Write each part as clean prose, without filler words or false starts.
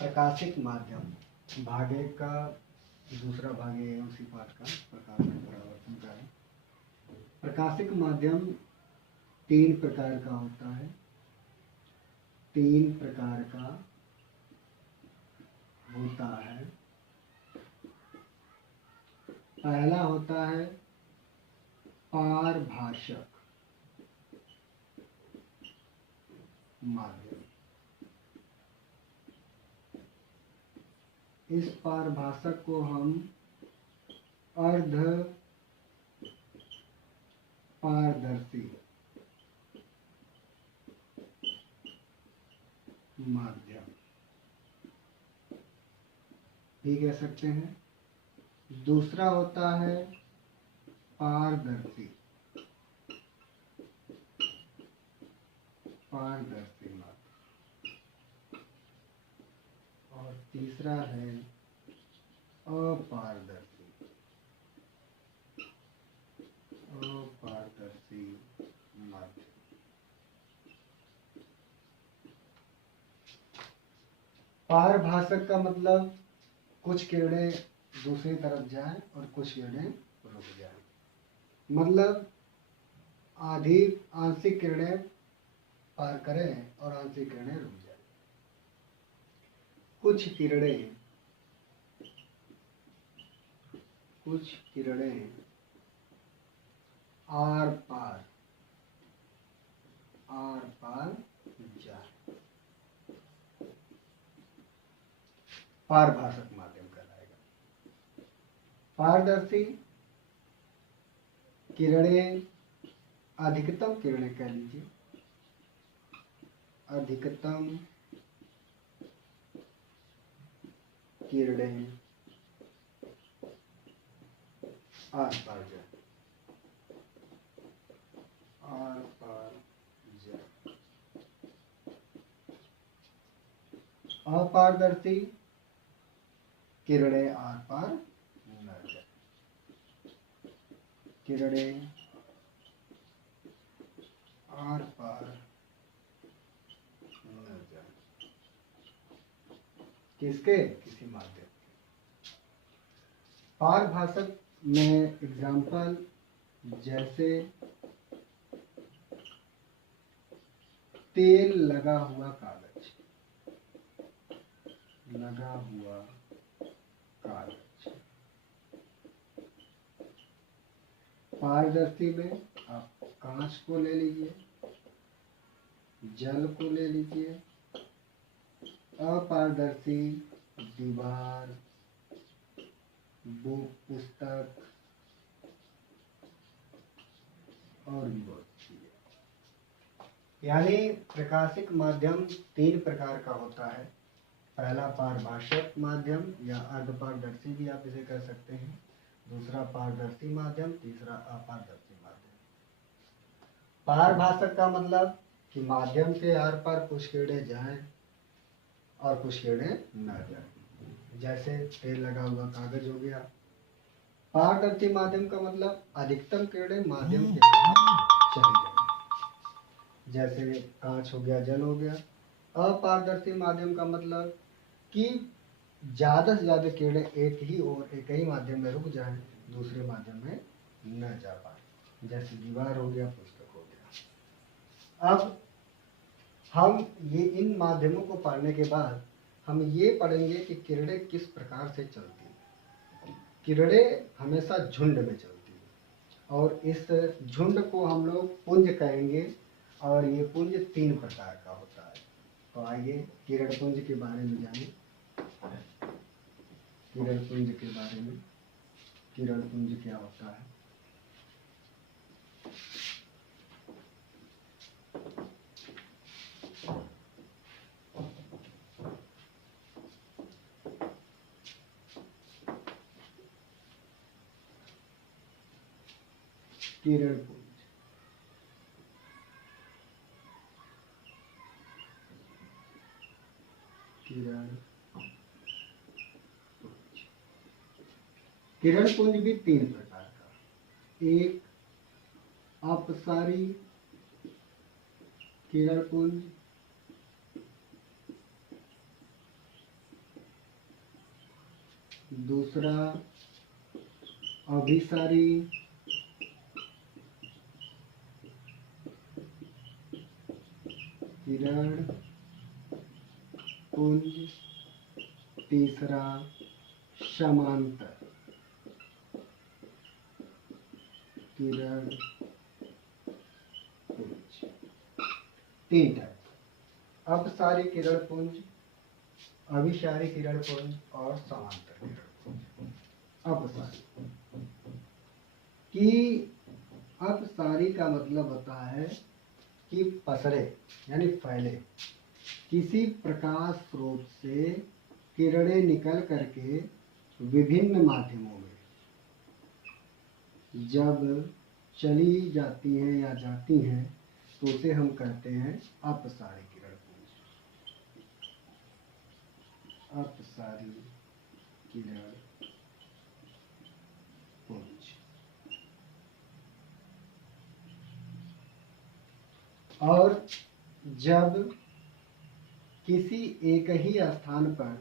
प्रकाशिक माध्यम भाग एक का दूसरा भाग ये है उसी पाठ का, प्रकाश के परावर्तन का है। प्रकाशिक माध्यम तीन प्रकार का होता है। तीन प्रकार का होता है। पहला होता है पारभाषक माध्यम। इस पारभाषक को हम अर्ध पारदर्शी माध्यम भी कह सकते हैं। दूसरा होता है पारदर्शी माध्यम और तीसरा है अपारदर्शी माध्यम। पारभाषक का मतलब कुछ किरणें दूसरी तरफ जाएं और कुछ किरणें रुक जाएं। मतलब आधी आंशिक किरणें पार करें और आंशिक किरणें रुक जाएं। कुछ किरणें आर पार जाए। पारभाषक माध्यम कहलाएगा। पारदर्शी किरणें, अधिकतम किरणें कह लीजिए, अधिकतम किरणें आर पार जाए, अपारदर्शी किरणें आर पार न जाए। किरणें आर पार न जाए किसके? किसी माध्यम के। पारभाषक में एग्जाम्पल जैसे तेल लगा हुआ कागज, पारदर्शी में आप कांच को ले लीजिए, जल को ले लीजिए। अपारदर्शी दीवार, बुक, पुस्तक और भी बहुत चीजें। यानी प्रकाशिक माध्यम तीन प्रकार का होता है। पहला पारभाषक माध्यम या अर्धपारदर्शी भी आप इसे कह सकते हैं। दूसरा पारदर्शी माध्यम, तीसरा अपारदर्शी माध्यम। पारभाषक का मतलब कि माध्यम के आर पार कुछ किरणें जाएं और कुछ किरणें न जाएं। जैसे तेल लगा हुआ कागज हो गया। पारदर्शी माध्यम का मतलब अधिकतम किरणें माध्यम के बाहर चली जाएं। जैसे कांच हो गया, जल हो गया। अपारदर्शी माध्यम का मतलब कि ज्यादा से ज्यादा किरणें एक ही माध्यम में रुक जाएं, दूसरे माध्यम में न जा पाए। जैसे दीवार हो गया, पुस्तक हो गया। अब हम ये इन माध्यमों को पढ़ने के बाद हम ये पढ़ेंगे कि किरणें किस प्रकार से चलती हैं। किरणें हमेशा झुंड में चलती हैं और इस झुंड को हम लोग पुंज कहेंगे और ये पुंज तीन प्रकार का होता है। तो आइए किरण पुंज के बारे में जानें। किरण पुंज के बारे में, किरण पुंज क्या होता है? किरण पुंज, किरण पुंज। किरण पुंज भी तीन प्रकार का। एक अपसारी किरण पुंज, दूसरा अभिसारी, किरण पुंज, तीसरा समांतर किरण पुंज। 3 टाइप, अपसारी किरण पुंज, अभिसारी किरण पुंज और समांतर किरण पुंज। अपसारी कि अपसारी का मतलब होता है कि पसरे यानी फैले, किसी प्रकाश स्रोत से किरणें निकल करके विभिन्न माध्यमों में जब चली जाती हैं या जाती हैं तो उसे हम कहते हैं अपसारी किरण पुंज। अपसारी किरण पुंज। और जब किसी एक ही स्थान पर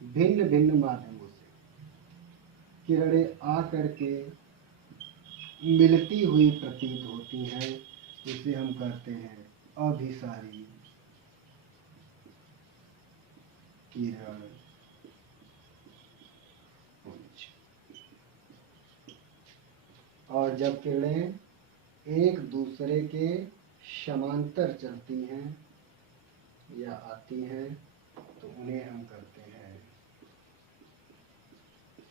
भिन्न भिन्न माध्यमों से किरणें आ करके मिलती हुई प्रतीत होती हैं उसे हम कहते हैं अभिसारी किरण पुंज। और जब किरणें एक दूसरे के समांतर चलती हैं या आती हैं तो उन्हें हम कहते हैं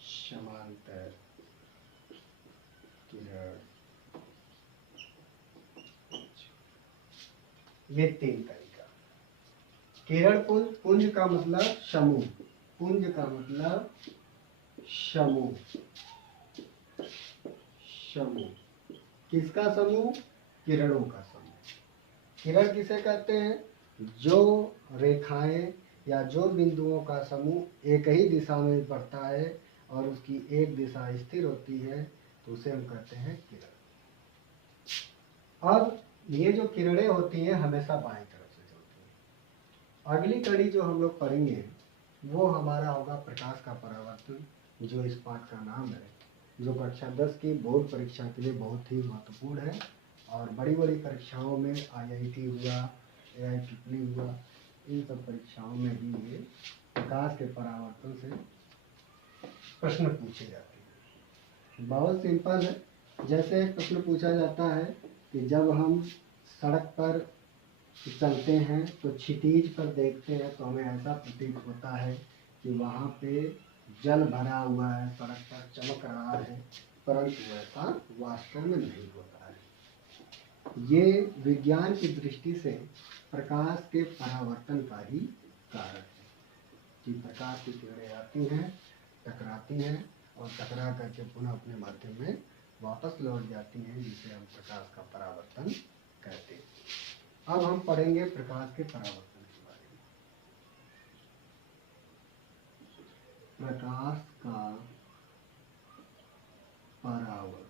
समांतर किरण पुंज। ये 3 तरीका। किरण पुंज, पुंज का मतलब समूह, पुंज का मतलब समूह। समूह किसका समूह? किरणों का समूह। किरण किसे कहते हैं? जो रेखाएं या जो बिंदुओं का समूह एक ही दिशा में बढ़ता है और उसकी एक दिशा स्थिर होती है तो उसे हम कहते हैं किरण। अब ये जो किरणें होती हैं हमेशा बाईं तरफ से चलती हैं। अगली कड़ी जो हम लोग पढ़ेंगे वो हमारा होगा प्रकाश का परावर्तन, जो इस पाठ का नाम है, जो कक्षा 10 की बोर्ड परीक्षा के लिए बहुत ही महत्वपूर्ण है और बड़ी बड़ी परीक्षाओं में IIT हुआ, AIEEE हुआ, इन सब परीक्षाओं में भी ये प्रकाश के परावर्तन से प्रश्न पूछे जाते हैं। बहुत सिंपल है। जैसे एक प्रश्न पूछा जाता है कि जब हम सड़क पर चलते हैं तो क्षितिज पर देखते हैं तो हमें ऐसा प्रतीत होता है कि वहाँ पे जल भरा हुआ है, सड़क पर चमक रहा है, परंतु ऐसा वास्तव में नहीं होता है। ये विज्ञान की दृष्टि से प्रकाश के परावर्तन का ही कारण है कि प्रकाश की किरणें आती हैं, टकराती हैं और टकरा करके पुनः अपने माध्यम में वापस लौट जाती हैं, जिसे हम प्रकाश का परावर्तन कहते हैं। अब हम पढ़ेंगे प्रकाश के परावर्तन के बारे में। प्रकाश का परावर्तन,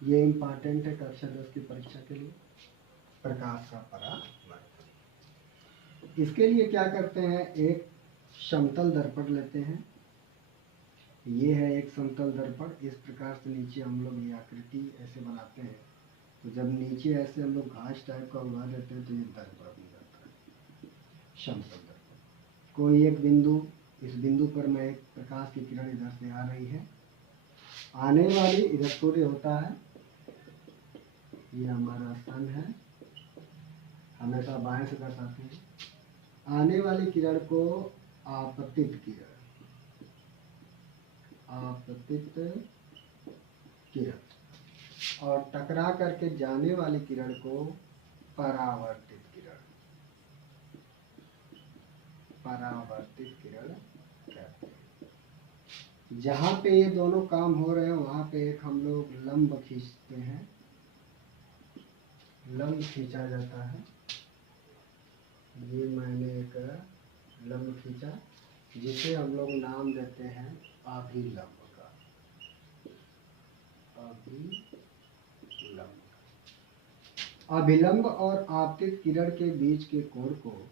ये इम्पॉर्टेंट है कक्षा 10 की परीक्षा के लिए। प्रकाश का परावर्तन, इसके लिए क्या करते हैं, एक समतल दर्पण लेते हैं। ये है एक समतल दर्पण। इस प्रकार से नीचे हम लोग ये आकृति ऐसे बनाते हैं तो जब नीचे ऐसे हम लोग घास टाइप का उगा देते हैं तो ये दर्पण बन जाता है, समतल दर्पण। कोई एक बिंदु, इस बिंदु पर में एक प्रकाश की किरण इधर से आ रही है, आने वाली इधर सूर्य होता है, ये हमारा सन है, हमेशा बाएं से दर्शाते हैं। आने वाली किरण को आपतित किरण, आपतित किरण, और टकरा करके जाने वाली किरण को परावर्तित किरण, परावर्तित किरण कहते हैं। जहाँ पे ये दोनों काम हो रहे हैं वहाँ पे एक हम लोग लंब खींचते हैं, लंब खींचा जाता है। ये मैंने एक लंब खींचा जिसे हम लोग नाम देते हैं अभिलंब का, अभिलंब। अभिलंब और आपतित किरण के बीच के कोण को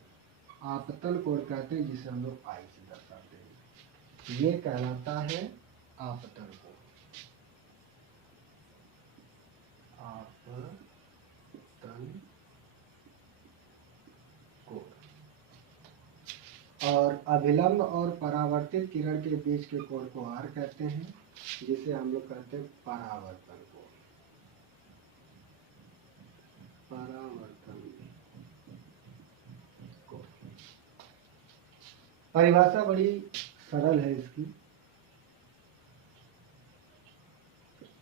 आपतन कोण कहते हैं, जिसे हम लोग आई से दर्शाते हैं। ये कहलाता है आपतन कोण। आपतन कोण। और अभिलंब और परावर्तित किरण के बीच के कोण को आर कहते हैं, जिसे हम लोग कहते हैं परावर्तन कोण। परावर्तन कोण। परिभाषा बड़ी सरल है इसकी।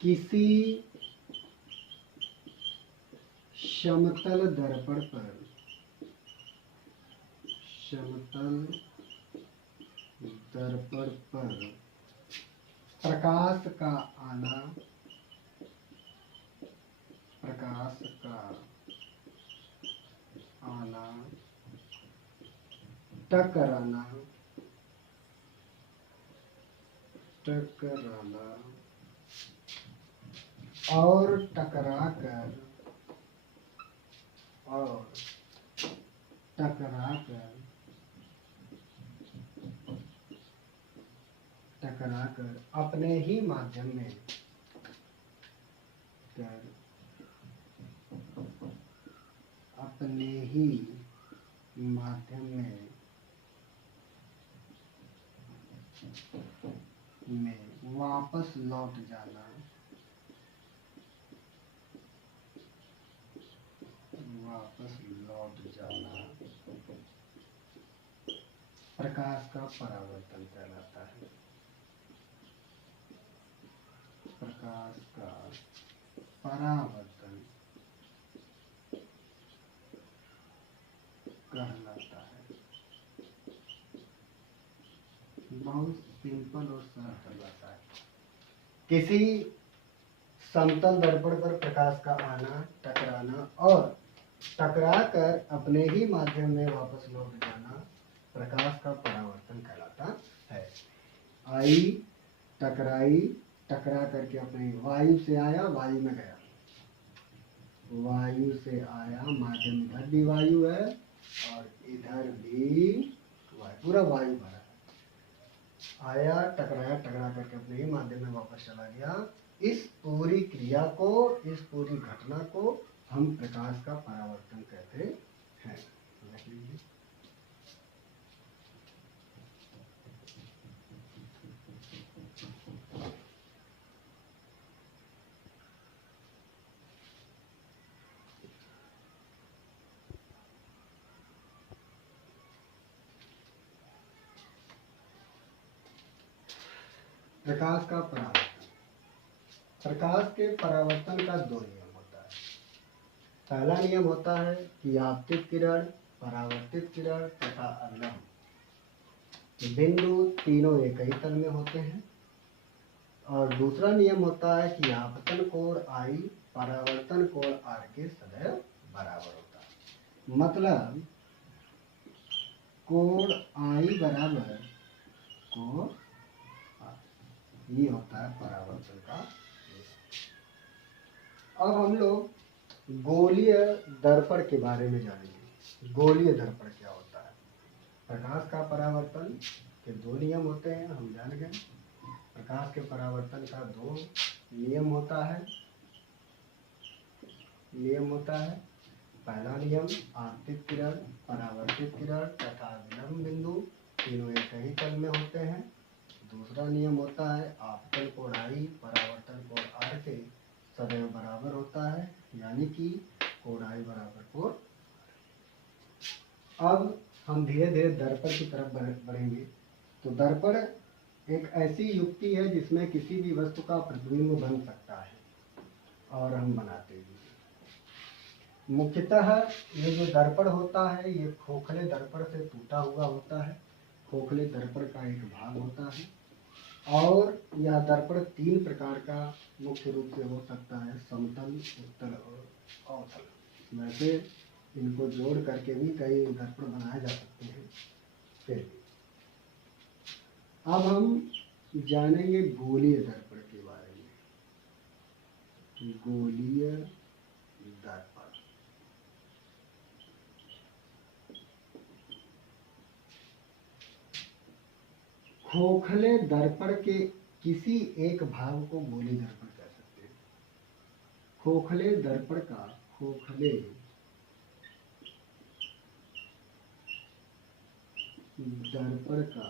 किसी समतल दर्पण पर प्रकाश का आना, टकराना और टकराकर अपने ही माध्यम में वापस लौट जाना, प्रकाश का परावर्तन कहलाता है। प्रकाश का परावर्तन कहलाता है। बहुत सिंपल और सरल परिभाषा है। किसी समतल दर्पण पर प्रकाश का आना, टकराना और टकराकर अपने ही माध्यम में वापस लौट जाना प्रकाश का परावर्तन कहलाता है। आई, टकराई, टकरा करके अपने वायु से आया, वायु में गया, वायु से आया, माध्यम इधर भी वायु है और इधर भी वायु, पूरा वायु भरा है। आया, टकराया, टकरा करके अपने ही माध्यम में वापस चला गया। इस पूरी क्रिया को, इस पूरी घटना को हम प्रकाश का परावर्तन कहते हैं। देख लीजिए। प्रकाश का परावर्तन। प्रकाश के परावर्तन का दो नियम होता है। पहला नियम होता है कि आपतित किरण, परावर्तित किरण तथा अभिलंब बिंदु तीनों एक ही तल में होते हैं। और दूसरा नियम होता है कि आपतन कोण आई परावर्तन कोण आर के सदैव बराबर होता है। मतलब कोण आई बराबर कोण, ये होता है परावर्तन का। अब हम लोग गोलीय दर्पण के बारे में जानेंगे। गोलीय दर्पण क्या होता है? प्रकाश का परावर्तन के दो नियम होते हैं, हम जान गए। प्रकाश के परावर्तन का दो नियम होता है। पहला नियम आपतित किरण, परावर्तित किरण तथा अभिलंब बिंदु तीनों एक ही तल में होते हैं। दूसरा नियम होता है आपतन कोण आई परावर्तन कोण आर के सदैव बराबर होता है, यानी कि कोण आई बराबर कोण। अब हम धीरे धीरे दर्पण की तरफ बढ़ेंगे। तो दर्पण एक ऐसी युक्ति है जिसमें किसी भी वस्तु का प्रतिबिंब बन सकता है और हम बनाते भी। मुख्यतः ये जो दर्पण होता है ये खोखले दर्पण से टूटा हुआ होता है। खोखले दर्पण का एक भाग होता है और यह दर्पण तीन प्रकार का मुख्य रूप से हो सकता है, समतल, उत्तल और अवतल। वैसे इनको जोड़ करके भी कई दर्पण बनाए जा सकते हैं। फिर अब हम जानेंगे गोलीय दर्पण के बारे में। गोलीय दर्पण खोखले दर्पण के किसी एक भाग को गोली दर्पण कह सकते हैं। खोखले दर्पण का, खोखले दर्पण का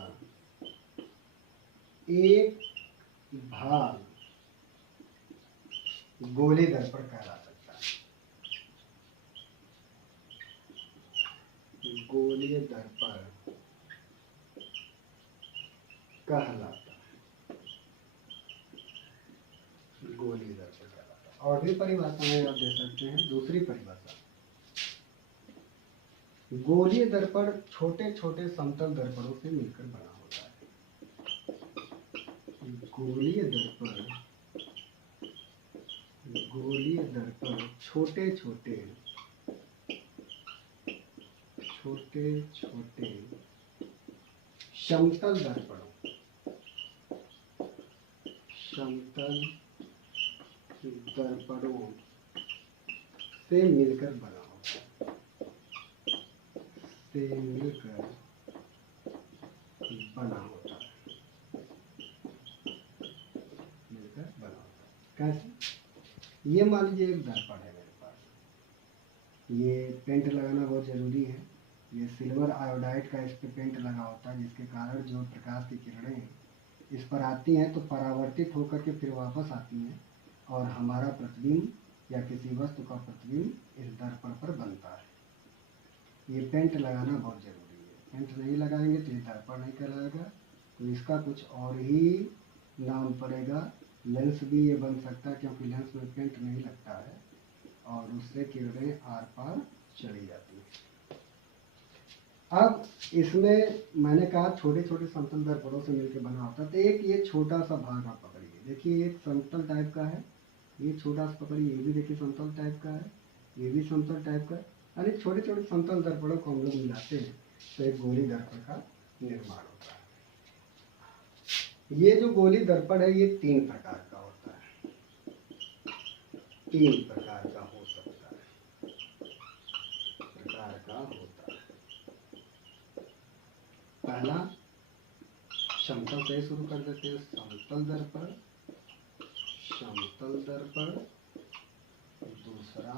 एक भाग गोली दर्पण कहला सकता है। गोली दर्पण कहलाता है, गोली दर्पण कहलाता है। और भी परिभाषाएं आप दे सकते हैं। दूसरी परिभाषा, गोलीय दर्पण छोटे छोटे समतल दर्पणों से मिलकर बना होता है। गोलीय दर्पण, गोलीय दर्पण छोटे छोटे समतल दर्पणों, समतल दर्पणों से मिलकर बना होता है, से मिलकर बना होता है, मिलकर बना होता है। कैसे? ये मान लीजिए एक दर्पण है मेरे पास, ये पेंट लगाना बहुत जरूरी है। ये सिल्वर आयोडाइड का इस पे पेंट लगा होता है, जिसके कारण जो प्रकाश की किरणें इस पर आती हैं तो परावर्तित होकर के फिर वापस आती हैं और हमारा प्रतिबिंब या किसी वस्तु का प्रतिबिंब इस दर्पण पर बनता है। ये पेंट लगाना बहुत जरूरी है। पेंट नहीं लगाएंगे तो ये दर्पण नहीं कहलाएगा, तो इसका कुछ और ही नाम पड़ेगा। लेंस भी ये बन सकता है, क्योंकि लेंस में पेंट नहीं लगता है और उससे किरणें आर पार चली जाती हैं। अब इसमें मैंने कहा छोटे छोटे समतल दर्पणों से मिलकर बना होता है। तो एक ये छोटा सा भाग आप पकड़िए, देखिए एक समतल टाइप का है, ये छोटा सा पकड़िए, ये भी देखिए समतल टाइप का है, ये भी समतल टाइप का है। यानी छोटे छोटे समतल दर्पणों को हम लोग मिलाते हैं तो एक गोली दर्पण का निर्माण होता है। ये जो गोली दर्पण है ये 3 प्रकार का होता है, 3 प्रकार का हो सकता है, प्रकार का होता है। पहला समतल से शुरू कर देते हैं, समतल दर्पण, समतल दर्पण। दूसरा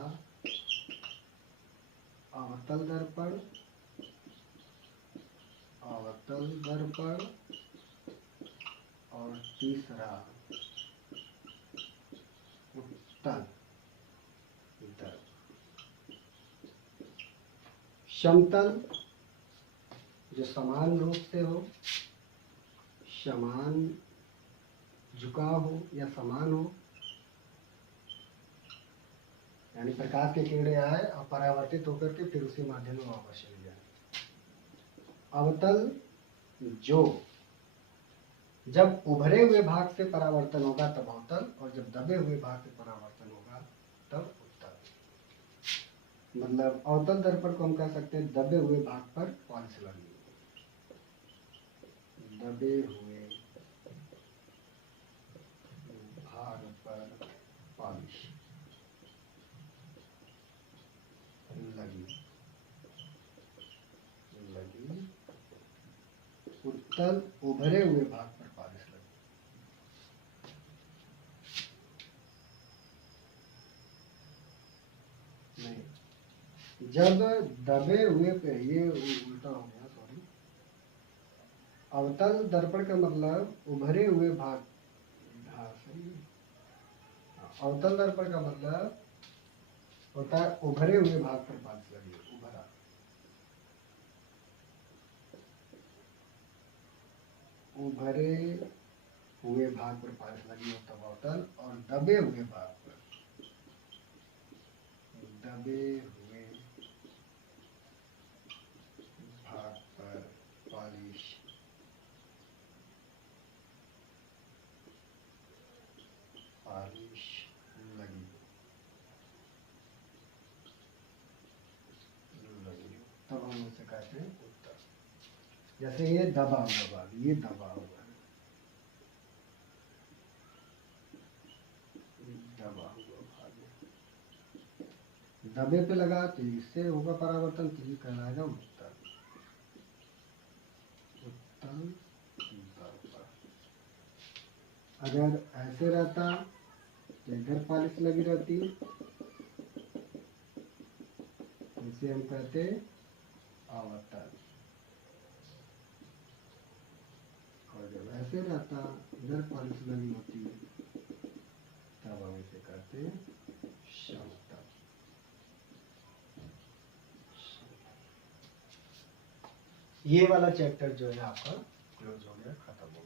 अवतल दर्पण, अवतल दर्पण। और तीसरा उत्तल दर्पण। समतल जो समान रूप से हो, समान झुकाव हो या समान हो, यानी प्रकाश की किरणें आए और परावर्तित होकर के फिर उसी माध्यम में वापस चली जाए। अवतल जो जब उभरे हुए भाग से परावर्तन होगा तब अवतल, और जब दबे हुए भाग से परावर्तन होगा तब उत्तल। मतलब अवतल दर्पण को हम कह सकते हैं दबे हुए भाग पर पॉलिश लगी, दबे हुए भाग पर पॉलिश लगी, उत्तल उभरे हुए भाग पर पॉलिश लगी। नहीं, जब दबे हुए पे, ये उल्टा हो गया, सॉरी। अवतल दर्पण का मतलब उभरे हुए भाग, हाँ सही है। अवतल दर्पण का मतलब होता है उभरे हुए भाग पर पॉलिश लगी, उभरा। उभरे हुए भाग पर पॉलिश लगी हो तब अवतल, और दबे हुए भाग पर, दबे हुए भाग पर पॉलिश लगी, तब हम उसे कहते हैं उत्तल। जैसे ये दबा हुआ भाग, ये दबा हुआ है, दबा हुआ भाग दबे पे लगा तो इससे होगा परावर्तन, तो ये कहलाएगा उत्तल, उत्तल दर्पण। अगर ऐसे रहता तो इधर पॉलिश लगी रहती, इसे हम कहते आवर्तन। और जब ऐसे रहता इधर पॉलिश लगी होती तब हम इसे कहते समतल। ये वाला चैप्टर जो है आपका क्लोज हो गया, खत्म हो गया।